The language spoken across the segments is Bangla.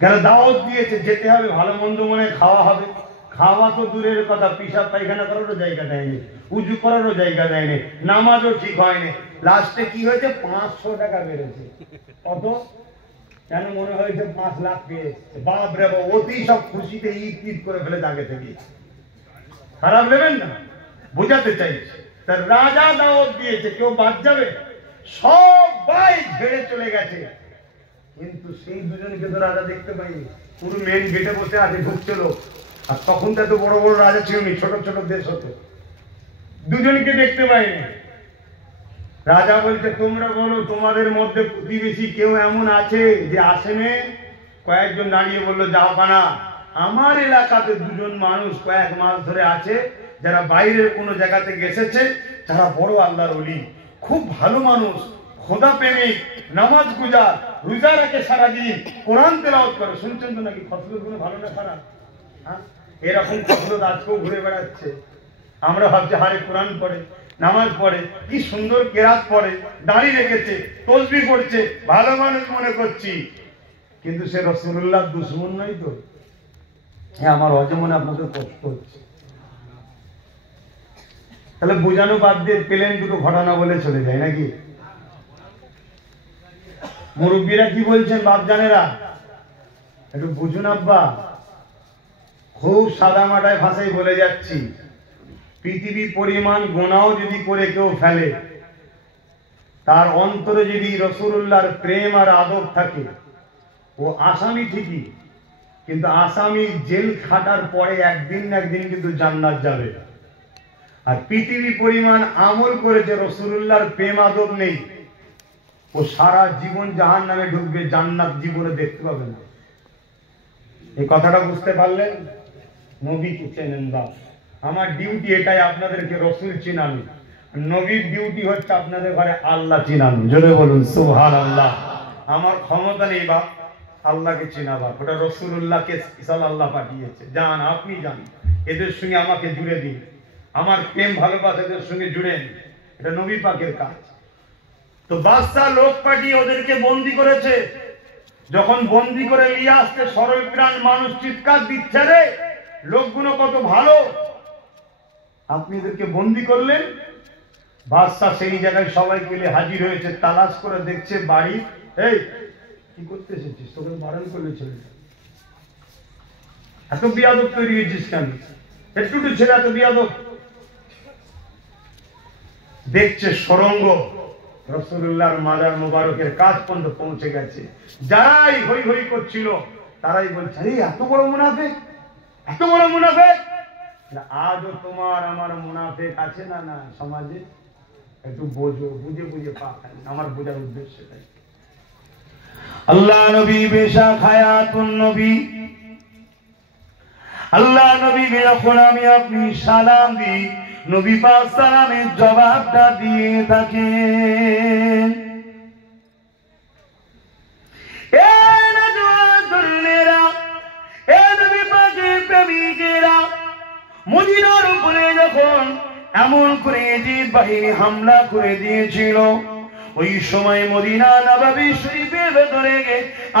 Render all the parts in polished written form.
কেন দাওয়াত দিয়েছে, যেতে হবে, ভালো মন্দ মনে খাওয়া হবে। খাওয়া তো দূরের কথা, পিসাব পায়খানা করারও জায়গা দেয়নি, উজু করারও জায়গা দেয়নি, নামাজও ঠিক হয়নি। লাস্টে কি হয়েছে, 500 টাকা বেড়েছে। কত? কেন মনে হয়েছে 5 লাখ পেয়েছে। বাপ রে বাপ, অতি সব খুশিতে ঈদ করে ফেলে আগে থেকে। খারাপ নেবেন না, বোঝাতে চাইছে। তার রাজা দাওয়াত দিয়েছে, কেউ বাদ যাবে? সবাই ঝেড়ে চলে গেছে, কিন্তু সেই দুজনকে তো রাজা দেখতে পাইনি। পুরো মেন গেটে বসে আছে, ঢুকছিল। আর তখন তো এত বড় বড় রাজা ছিল নি, ছোট ছোট দেশ হতো। দুজনকে দেখতে পাইনি। রাজা বলছে, তোমরা বলো তোমাদের মধ্যে প্রতিবেশী কেউ এমন আছে যে আসেনে? কয়েকজন দাঁড়িয়ে বললো, জাহাপানা, আমার এলাকাতে দুজন মানুষ কয়েক মাস ধরে আছে, যারা বাইরের কোনো জায়গা থেকে এসেছে, যারা বড় আল্লাহর ওলি, খুব ভালো মানুষ, খোদা প্রেমিক, নামাজ গুজার, রোজা রাখে সারাদিন, কোরআন তেলাওয়াত করে। শুনছেন তো নাকি ফসলের গুলো ভালো না খারাপ? হ্যাঁ, এরকম ফসল আজকেও ঘুরে বেড়াচ্ছে। আমরা ভাবছি হারে কোরআন পড়ে, নামাজ পড়ে, কি সুন্দর কেরাত পড়ে, দাঁড়িয়ে রেখেছে, তসবিহ পড়ছে, ভালো মানুষ মনে করছি। কিন্তু সে রাসূলুল্লাহর দুশমন নয় তো? হ্যাঁ, আমার অজমনে আপনাদের কষ্ট হচ্ছে। তাহলে বোঝানো বাদ দিয়ে পেলেন দুটো ঘটনা বলে চলে যায় নাকি? মুরব্বীরা কি বলছেন বাপজানেরা, একটু বুঝুন আব্বা। খুব সাদা মাটায় ভাষায় বলে যাচ্ছি, পৃথিবী পরিমাণ গুনাহ যদি করে কেউ ফেলে, তার অন্তরে যদি রাসূলুল্লাহর প্রেম আর আদব থাকে, ও আসামি ঠিকই, কিন্তু আসামি জেল খাটার পরে একদিন না একদিন কিন্তু জান্নাত যাবে। আর পৃথিবী পরিমাণ আমল করেছে, রাসূলুল্লাহর প্রেম আদব নেই, ও সারা জীবন জাহান্নামে ঢুকবে, জান্নাত জীবনে দেখতে পাবে না। এই কথাটা বুঝতে পারলেন? নবীকে চেনেন না। আমার ডিউটি এটাই, আপনাদেরকে রাসূল চিনানো। নবীর ডিউটি হচ্ছে আপনাদের ঘরে আল্লাহ চিনানো। জোরে বলুন সুবহানাল্লাহ। আমার ক্ষমতা নেই বাপ আল্লাহকে চিনাবার, ওটা রাসূলুল্লাহকে সাল্লাল্লাহু পাঠিয়েছে। যান, আপনি যান, এদের সঙ্গে আমাকে জুড়ে দিন, আমার প্রেম ভালোবাসা এদের সঙ্গে জুড়ে নিন, এটা নবী পাকের কাজ। তো বাদশাহ লোক পাঠিয়ে ওদেরকে বন্দী করেছে। যখন বন্দী করে নিয়ে আসতে, সরল প্রাণ মানুষ চিৎকার দিচ্ছে, রে লোকগুলো কত ভালো, আপনি এদেরকে বন্দী করলেন। বাদশাহ সেই জায়গায় সবাই মিলে হাজির হয়েছে, তালাশ করে দেখছে বাড়ি। এই কি করতে এসেছিস? তোকে বারণ করলে ছেলেটা, এত বিয়াদব তৈরি হয়েছিস কেন? একটু ছেলে এত বিয়াদব। দেখছে সুড়ঙ্গ, রাসূলুল্লাহর মাজার মোবারকের কাজ পর্যন্ত পৌঁছে গেছে। যারাই হই হই করছিল, তারাই বলছে, আরে এত বড় মুনাফিক, এত বড় মুনাফিক। আজও তোমার আমার মুনাফিক আছে না না সমাজে? একটু বোঝো, বুঝে বুঝে পাবেন। আমার বোঝার উদ্দেশ্য এটাই। আল্লাহ নবী বেশাক হায়াতুন নবী, আল্লাহ নবীকে যখন আমি আপনি সালাম দিই, নবী পাক সালামের জবাবটা দিয়ে থাকেন। এ নওজওয়ান তরুণেরা, এ নবী পাকের প্রেমিকেরা, মদিনার উপরে যখন এমন করে জিদ বাহিনী হামলা করে দিয়েছিল, ওই সময় মদিনা নববী শরীফের ভেতরে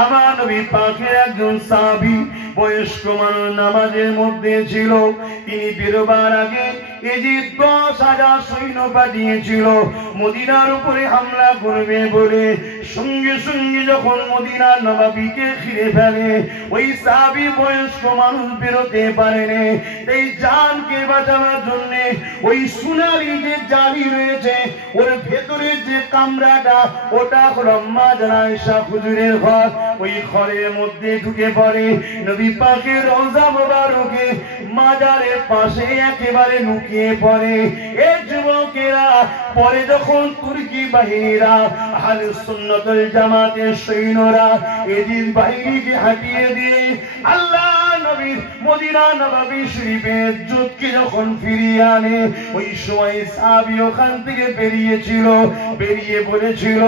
আমার নবী পাকের একজন সাহাবী বয়স্ক মানুষ নামাজের মধ্যে ছিল। তিনি বেরোবার আগে ইজিপ্ট 10,000 সৈন্য পাঠিয়েছিল মদিনার উপরে হামলা করবে বলে। সঙ্গে সঙ্গে যখন মদিনা নববীকে ঘিরে ফেলে, ওই সাহাবী বয়স্ক মানুষ বেরোতে পারেনি। এই জানকে বাঁচানোর জন্য ওই সোনালী যে জালি রয়েছে, ওর ভেতরে যে কামরাটা, ওটা হলো মা আয়েশা হুজুরের ঘর। ওই ঘরের মধ্যে ঢুকে পড়ে, নবী পাকের রওজা মোবারকে মাজারের পাশে একেবারে লুকিয়ে পড়ে। এই যুবকেরা পরে যখন তুর্কি বাহিনীরা, আহলে সুন্নাত ওয়াল জামাতের সৈন্যরা এদিন বাহিনীকে হাঁটিয়ে দিয়ে আল্লাহ নবীর মদিনা নববী শরীফের ইজ্জতকে যখন ফিরিয়ে আনে, ওই সময় সাহাবী ওখান থেকে বেরিয়েছিল, বেরিয়ে বলেছিল,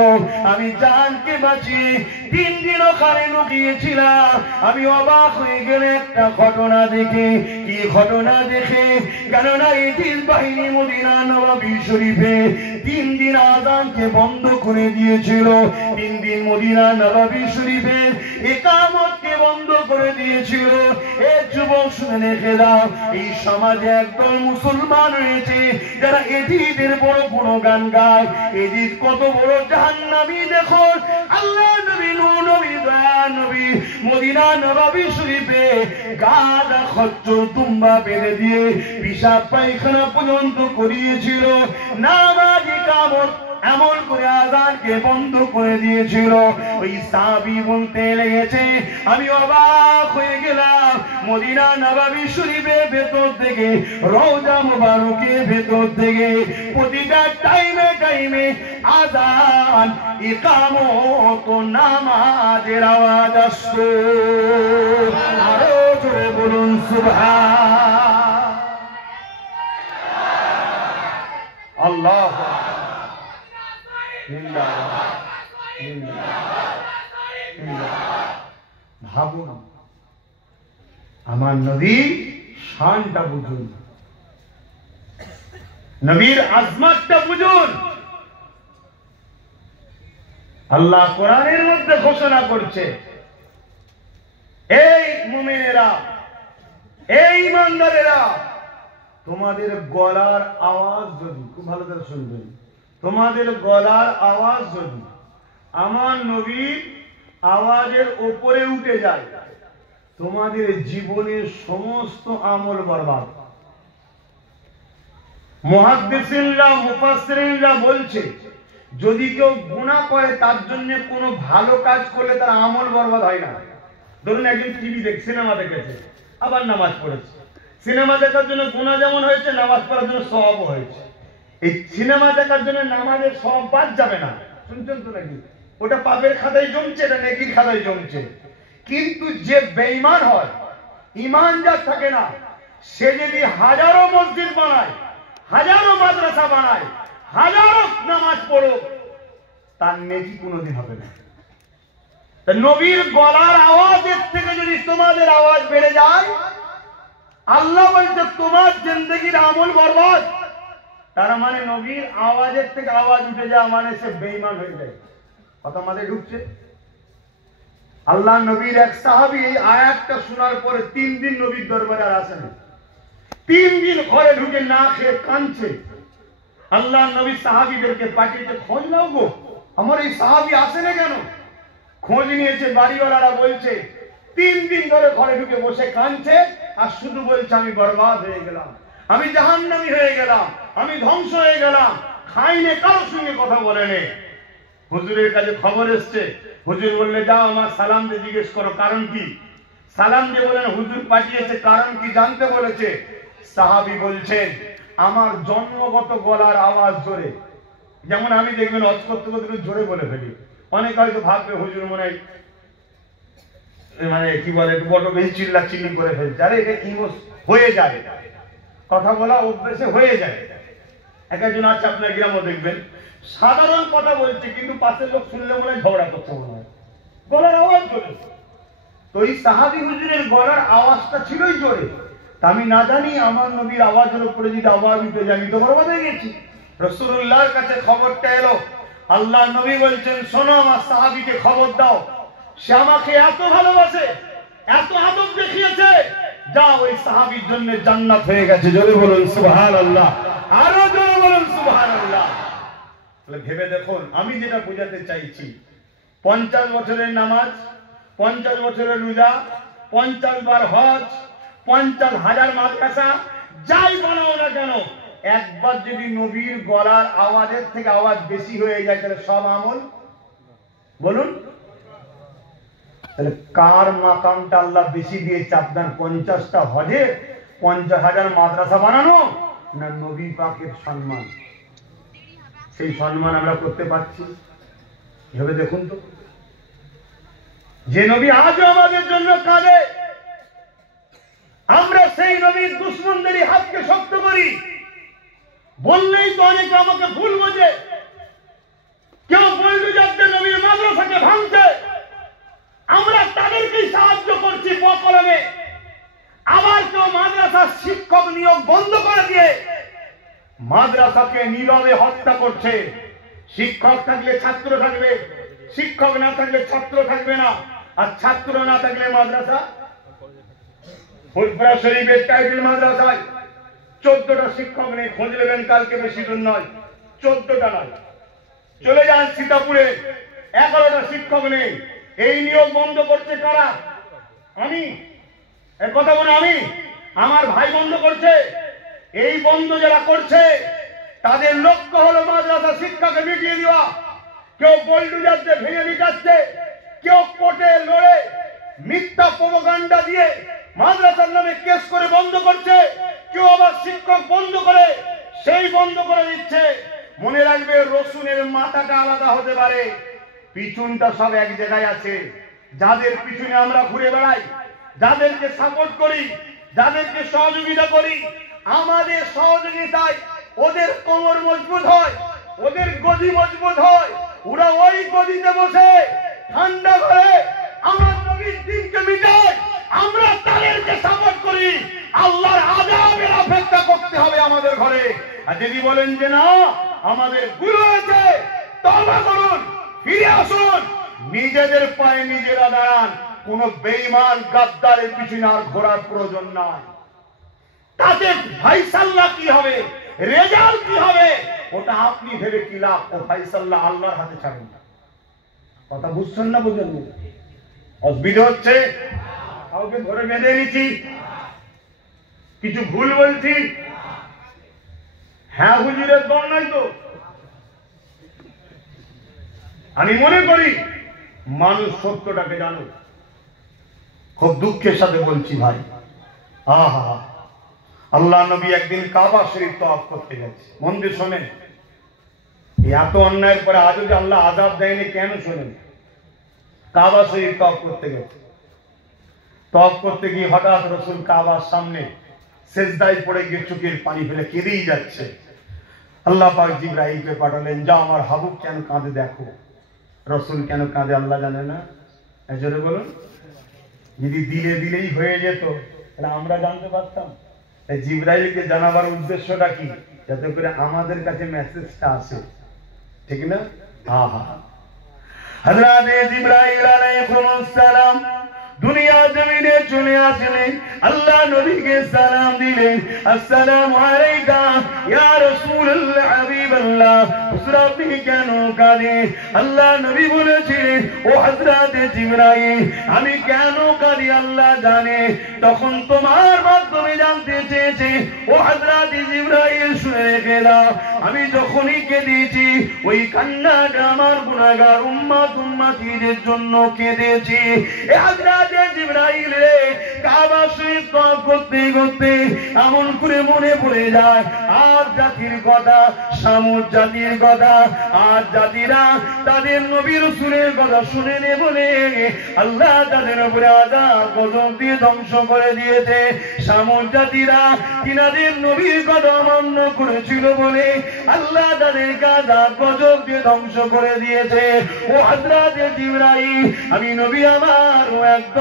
আমি জানকে বাঁচিয়ে 3 দিন ওখানে লুকিয়েছিলাম। আমি অবাক হয়ে গেলে একটা ঘটনা দেখে। কি ঘটনা দেখে? কেননা এই বাহিনী মদিনা নববী শরীফে 3 দিন আযানকে বন্ধ করে দিয়েছিল। 3 দিন যেদিন মদিনা নববী শরীফের ইকামতকে বন্ধ করে দিয়েছিল, এ যুবক শুনে রেখে দাও, এই সমাজে একদল মুসলমান রয়েছে যারা এজিদের বড় বড় গান গায়। এজিদ কত বড় জাহান্নামী দেখো। আল্লাহ নবী, নূহ নবী, দয়া নবী মদিনা নববী শরীফে গাদা খচ্চর তুম্বা বেঁধে দিয়ে পিশাব পায়খানা পর্যন্ত করিয়েছিল। নামাজ ইকামত এমন করে আযানকে বন্ধ করে দিয়েছিল। ওই সাহাবী বলতে লেগেছে, আমি অবাক হয়ে গেলাম, মদিনা নববী শরীফের ভেতর থেকে, রওজা মুবারকের ভেতর থেকে প্রতিটা টাইমে টাইমে আযান, ইকামত ও নামাজের আওয়াজ আসতো। আরো জোরে বলুন সুবহান আল্লাহ। ভাবুন, আমার নবী শানটা বুঝুন, নবীর আজমতটা বুঝুন। আল্লাহ কোরআনের মধ্যে ঘোষণা করছে, এই মুমিনেরা, এই ইমানদারেরা, তোমাদের গলার আওয়াজ যদি, খুব ভালো করে শুনবেন, তোমাদের গলার আওয়াজ যদি আমার নবীর আওয়াজের উপরে উঠে যায়, তোমাদের জীবনের সমস্ত আমল বরবাদ। মুহাদ্দিসিনরা, মুফাসসিরিনরা বলছে, যদি কেউ গুনাহ করে তার জন্য কোনো ভালো কাজ করলে তার আমল বরবাদ হয় না। ধরুন একজন টিভি দেখে, সিনেমা দেখেছে, আবার নামাজ পড়েছে। সিনেমা দেখার জন্য গুনাহ যেমন হয়েছে, নামাজ পড়ার জন্য সওয়াবও হয়েছে। এই সিনেমা দেখার জন্য নামাজের সওয়াব বাদ যাবে না, শুনছেন তো নাকি? ওটা পাপের খাতায় জমছে, এটা নেকির খাতায় জমছে। কিন্তু যে বেঈমান হয়, ঈমান যার থাকে না, সে যদি হাজারো মসজিদ বানায়, হাজারো মাদ্রাসা বানায়, হাজারো নামাজ পড়ো, তার নেকি কোনোদিন হবে না। নবীর গলার আওয়াজের থেকে যদি তোমাদের আওয়াজ বেড়ে যায়, আল্লাহ বলছে তোমার জিন্দেগির আমল বরবাদ। তার মানে নবীর আওয়াজের থেকে আওয়াজ উঠে যাওয়া মানে সে বেঈমান হয়ে যায়। কথা মাথায় ঢুকছে? আল্লাহ নবীর এক সাহাবী এই আয়াতটা শোনার পরে 3 দিন নবীর দরবারে আর আসে না। 3 দিন ঘরে ঢুকে না খেয়ে কাঁদছে। আল্লাহ নবী সাহাবীদেরকে পাঠিয়েছে, খোঁজ নাও গো, আমার এই সাহাবী আসে না কেন? খোঁজ নিয়েছে, বাড়িওয়ালারা বলছে 3 দিন ধরে ঘরে ঢুকে বসে কাঁদছে আর শুধু বলছে আমি বরবাদ হয়ে গেলাম, আমি জাহান্নামী হয়ে গেলাম, আমি ধ্বংস হয়ে গেলাম। খাইনে, কারোর সঙ্গে কথা বলেনি। হুজুরের কাছে খবর এসছে, হুজুর বললে যাও আমার সালাম দিয়ে জিজ্ঞেস করো কারণ কি। সালাম দিয়ে বলেন হুজুর পাঠিয়েছে, কারণ কি জানতে বলেছে। সাহাবী বলছেন আমার জন্মগত গলার আওয়াজ জোরে। যেমন আমি দেখবেন অজ করতে করতে জোরে বলে ফেলি। অনেক হয়তো ভাববে হুজুর মনে হয় মানে কি বলে একটু বড় বেশি চিল্লা চিল্লি করে ফেলছে। আরে এটা ইমোস হয়ে যায়, কথা বলা অভ্যেসে হয়ে যায়। একজন আছে আপনার গ্রামও দেখবেন সাধারণ কথা বলছে, কিন্তু পাশের লোক শুনলে মনে হয় ঝগড়া করছে, মনে হয় গলার আওয়াজ জোরে। তো এই সাহাবী হুজুরের গলার আওয়াজটা ছিলই জোরে। তা আমি না জানি আমার নবীর আওয়াজের উপরে যদি আওয়াজ উঠে যায়, আমি তো বরবাদ হয়ে গেছি। রাসূলুল্লাহর কাছে খবরটা এলো, আল্লাহ নবী বলছেন শোনো আমার সাহাবীকে খবর দাও, সে আমাকে এত ভালোবাসে, এত আদব দেখিয়েছে, যাও ওই সাহাবীর জন্য জান্নাত হয়ে গেছে। জোরে বলুন সুবহানাল্লাহ, আরো জোরে বলুন সুবহানাল্লাহ। তাহলে ভেবে দেখুন আমি যেটা বোঝাতে চাইছি, 50 বছরের নামাজ, 50 বছরের রোজা, 50 বার হজ, 50,000 মাদ্রাসা, যাই বানাও না কেন, একবার যদি নবীর গলার আওয়াজের থেকে আওয়াজ বেশি হয়ে যায় তাহলে সব আমল বলুন। তাহলে কার মাকামটা আল্লাহ বেশি দিয়েছে? আপনার 50টা হজে 50,000 মাদ্রাসা বানানো, না নবী পাকের সম্মান? সেই সম্মান আমরা করতে পারছি? ভেবে দেখুন তো। যে নবী আজও আমাদের জন্য কাঁদে, আমরা সেই নবীর দুশমনদেরই হাতকে শক্ত করি। বললেই তো অনেকে আমাকে ভুল বোঝে। কেউ বলবে যে নবীর মাদ্রাসাকে ভাঙছে, আমরা তাদেরকেই সাহায্য করছি বকলমে। আবার কেউ মাদ্রাসার শিক্ষক নিয়োগ বন্ধ করে দিয়ে মাদ্রাসাকে নীরবে হত্যা করছে। শিক্ষক থাকলে ছাত্র থাকবে, শিক্ষক না থাকলে ছাত্র থাকবে না, আর ছাত্র না থাকলে মাদ্রাসা। ফুলপুরা শরীফের টাইটেল মাদ্রাসায় 14টা শিক্ষক নেই, খোঁজ নেবেন কালকে, বেশি দূর নয়, 14টা নয়। চলে যান সীতাপুরে, 11টা শিক্ষক নেই। এই নিয়োগ বন্ধ করছে কারা? আমি, এর কথা বলে আমি, আমার ভাই বন্ধ করছে। এই বন্ধ যারা করছে তাদের লক্ষ্য হলো মাদ্রাসা শিক্ষাকে মিটিয়ে দেওয়া। কেউ বল্ডুজার দিয়ে ভেঙে মিটাচ্ছে, কেউ কোর্টে লড়ে মিথ্যা প্রোপাগান্ডা দিয়ে মাদ্রাসার নামে কেস করে বন্ধ করছে, কেউ আবার শিক্ষক বন্ধ করে সেই বন্ধ করে দিচ্ছে। মনে রাখবে, রসুনের মাথাটা আলাদা হতে পারে, পিছনটা সব এক জায়গায় আছে। যাদের পিছনে আমরা ঘুরে বেড়াই, যাদেরকে সাপোর্ট করি, যাদেরকে সহযোগিতা করি, আমাদের সহযোগিতায় ওদের কোমর মজবুত হয়, ওদের গদি মজবুত হয়। ওরা ওই গদিতে বসে ঠান্ডা করে আমার নবীর দিনকে মিটায়, আমরা তাদেরকে সাপোর্ট করি। আল্লাহর আযাবের অপেক্ষা করতে হবে আমাদের ঘরে। আর যদি বলেন যে না, আমাদের ভুল হয়েছে, তওবা করুন, ফিরে আসুন, নিজেদের পায়ে নিজেরা দাঁড়ান। কোন বেঈমান গাদ্দারের পিছনে আর ঘোরার প্রয়োজন নাই। তাতে ফায়সালা কি হবে, রেজাল্ট কি হবে, ওটা আপনি ভেবে কি লাভ? ও ফায়সালা আল্লাহর হাতে ছাড়ুন। কথা বুঝছেন না? বুঝেন না? অসুবিধা হচ্ছে? কাউকে ধরে বেঁধে নিচ্ছি, কিছু ভুল বলছি? হ্যাঁ হুজুরের দল নাই তো? আমি মনে করি মানুষ সত্যটাকে জানো। খুব দুঃখের সাথে বলছি ভাই, আহা, আল্লাহ নবী একদিন কাবা শরীফ তওয়াফ করতে গেছে। মন দিয়ে শোনেন, এত অন্যায়ের পরে আজও যে আল্লাহ আযাব দেয়নি কেন শোনেন। কাবা শরীফ তওয়াফ করতে গেছে। তওয়াফ করতে গিয়ে হঠাৎ রাসূল কাবার সামনে সিজদায় পড়ে গিয়ে চোখের পানি ফেলে কেঁদেই যাচ্ছে। আল্লাহ পাক জিবরাইলকে পাঠালেন, যাও আমার হাবুব কেন কাঁদে দেখো। রাসূল কেন কাঁদে আল্লাহ জানে না? এজন্য বলুন, যদি দিলেই হয়ে যেত তাহলে আমরা জানতে পারতাম। জিবরাইলকে জানাবার উদ্দেশ্যটা কি? যাতে করে আমাদের কাছে মেসেজটা আসে, ঠিক না? হযরত জিবরাইল আলাইহিস সালাম দুনিয়া জমিনে চলে আসলেন, আল্লাহ নবীকে সালাম দিলেন, আসসালামু আলাইকা ইয়া রাসূলুল্লাহ হাবিবাল্লাহ। হুজুর আপনি কেন কাঁদেন? আল্লাহ নবী বলেছিলেন, ও হযরত জিবরাইল, আমি কেন কাঁদি আল্লাহ জানে। তখন তোমার মাধ্যমে জানতে চেয়েছে, ও হযরত জিবরাইল শুনে রেখে দাও, আমি যখনই কেঁদেছি ওই কান্নাটা আমার গুনাহগার উম্মতিদের জন্য কেঁদেছি। এ হযরত জিবরাইল রে, কাবা শরীফ তওয়াফ করতে করতে এমন করে মনে পড়ে যায় আর জাতির কথা, সামুদ জাতির কথা। আর জাতিরা তাদের নবী রাসূলের কথা শুনে নে বলে আল্লাহ তাদের উপরে আযাব গজব দিয়ে ধ্বংস করে দিয়েছে। সামুদ জাতিরা তিনাদের নবীর কথা অমান্য করেছিল বলে আল্লাহ তাদেরকে আযাব গজব দিয়ে ধ্বংস করে দিয়েছে। ও হযরত জিবরাইল, আমি নবী আমার ও একদম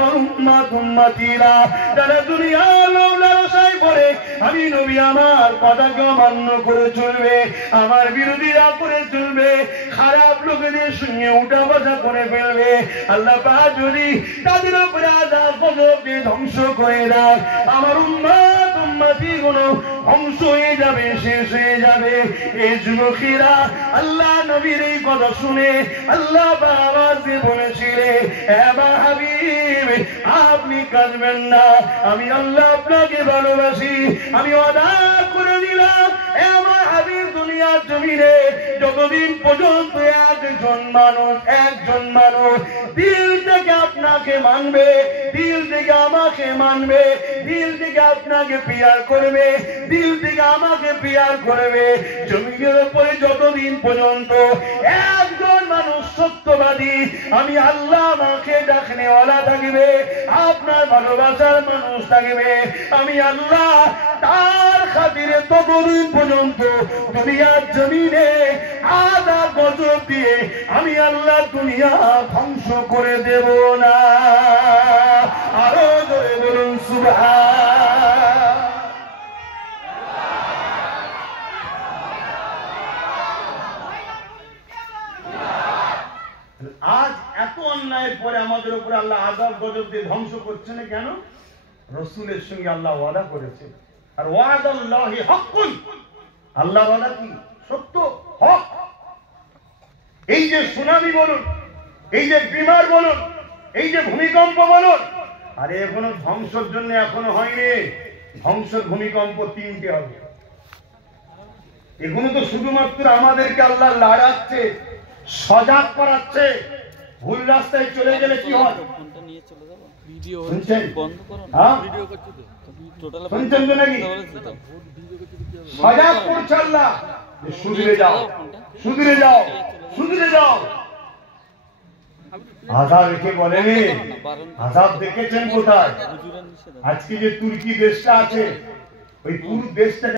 উম্মতিরা যারা দুনিয়ার লোভ লালসায় পড়ে আমি নবী আমার কথাকে অমান্য করে চলবে, আমার বিরোধীরা করে চলবে, খারাপ লোকেদের সঙ্গে উঠা বসা করে ফেলবে, আল্লাহ পাক যদি তাদের উপরে আযাব গজব দিয়ে ধ্বংস করে দেয়, আমার উম্মতি গুলো ধ্বংস হয়ে যাবে, শেষ হয়ে যাবে। এই যুবকেরা আল্লাহ নবীর এই কথা শুনে আল্লাহ বাবাকে বলেছিলেন, এবার হাবিব আপনি কাঁদবেন না, আমি আল্লাহ আপনাকে ভালোবাসি, আমি ওয়াদা করে দিলাম আমার হাবিব দুনিয়ার জমিনে যতদিন পর্যন্ত একজন মানুষ দিল থেকে আপনাকে মানবে, দিল থেকে আমাকে মানবে, দিল থেকে আপনাকে পিয়ার করবে, দিল থেকে আমাকে পিয়ার করবে, জমিনের উপরে যতদিন পর্যন্ত একজন মানুষ সত্যবাদী আমি আল্লাহ আমাকে ডাকনেওয়ালা থাকবে, আপনার ভালোবাসার মানুষ থাকবে, আমি আল্লাহ তার খাতিরে ততদিন পর্যন্ত দুনিয়ার জমিনে আযাব গজব দিয়ে আমি আল্লাহ দুনিয়া ধ্বংস করে দেব না। আরো জোরে বলুন সুবহান। আজ করে আল্লাহ আযাব গজব দিয়ে ধ্বংস করছে না কেন? রাসূলের সঙ্গে আল্লাহ ওয়াদা করেছে, আর ওয়াদাল্লাহি হাক্কুন, আল্লাহ ওয়াদা কি? সত্য, হক। এই যে সুনামি বলুন, এই যে বিমার বলুন, এই যে ভূমিকম্প বলুন, আরে এখনো ধ্বংসের জন্য এখনো হয়নি। ধ্বংস ভূমিকম্প তিনটে হবে। এগুলো তো শুধুমাত্র আমাদেরকে আল্লাহ লাড়াচ্ছে, সজাগ করাচ্ছে। ভুল রাস্তায় চলে গেলে কি হয়? শুনছেন? শুনছেন তো নাকি? সজাগ করছে আল্লাহ, সুধরে যাও, সুধরে যাও, সুধরে যাও। আযাব একে বলেনি। আযাব দেখেছেন কোথায়? আজকে যে তুর্কি দেশটা আছে, ওই পুরো দেশটা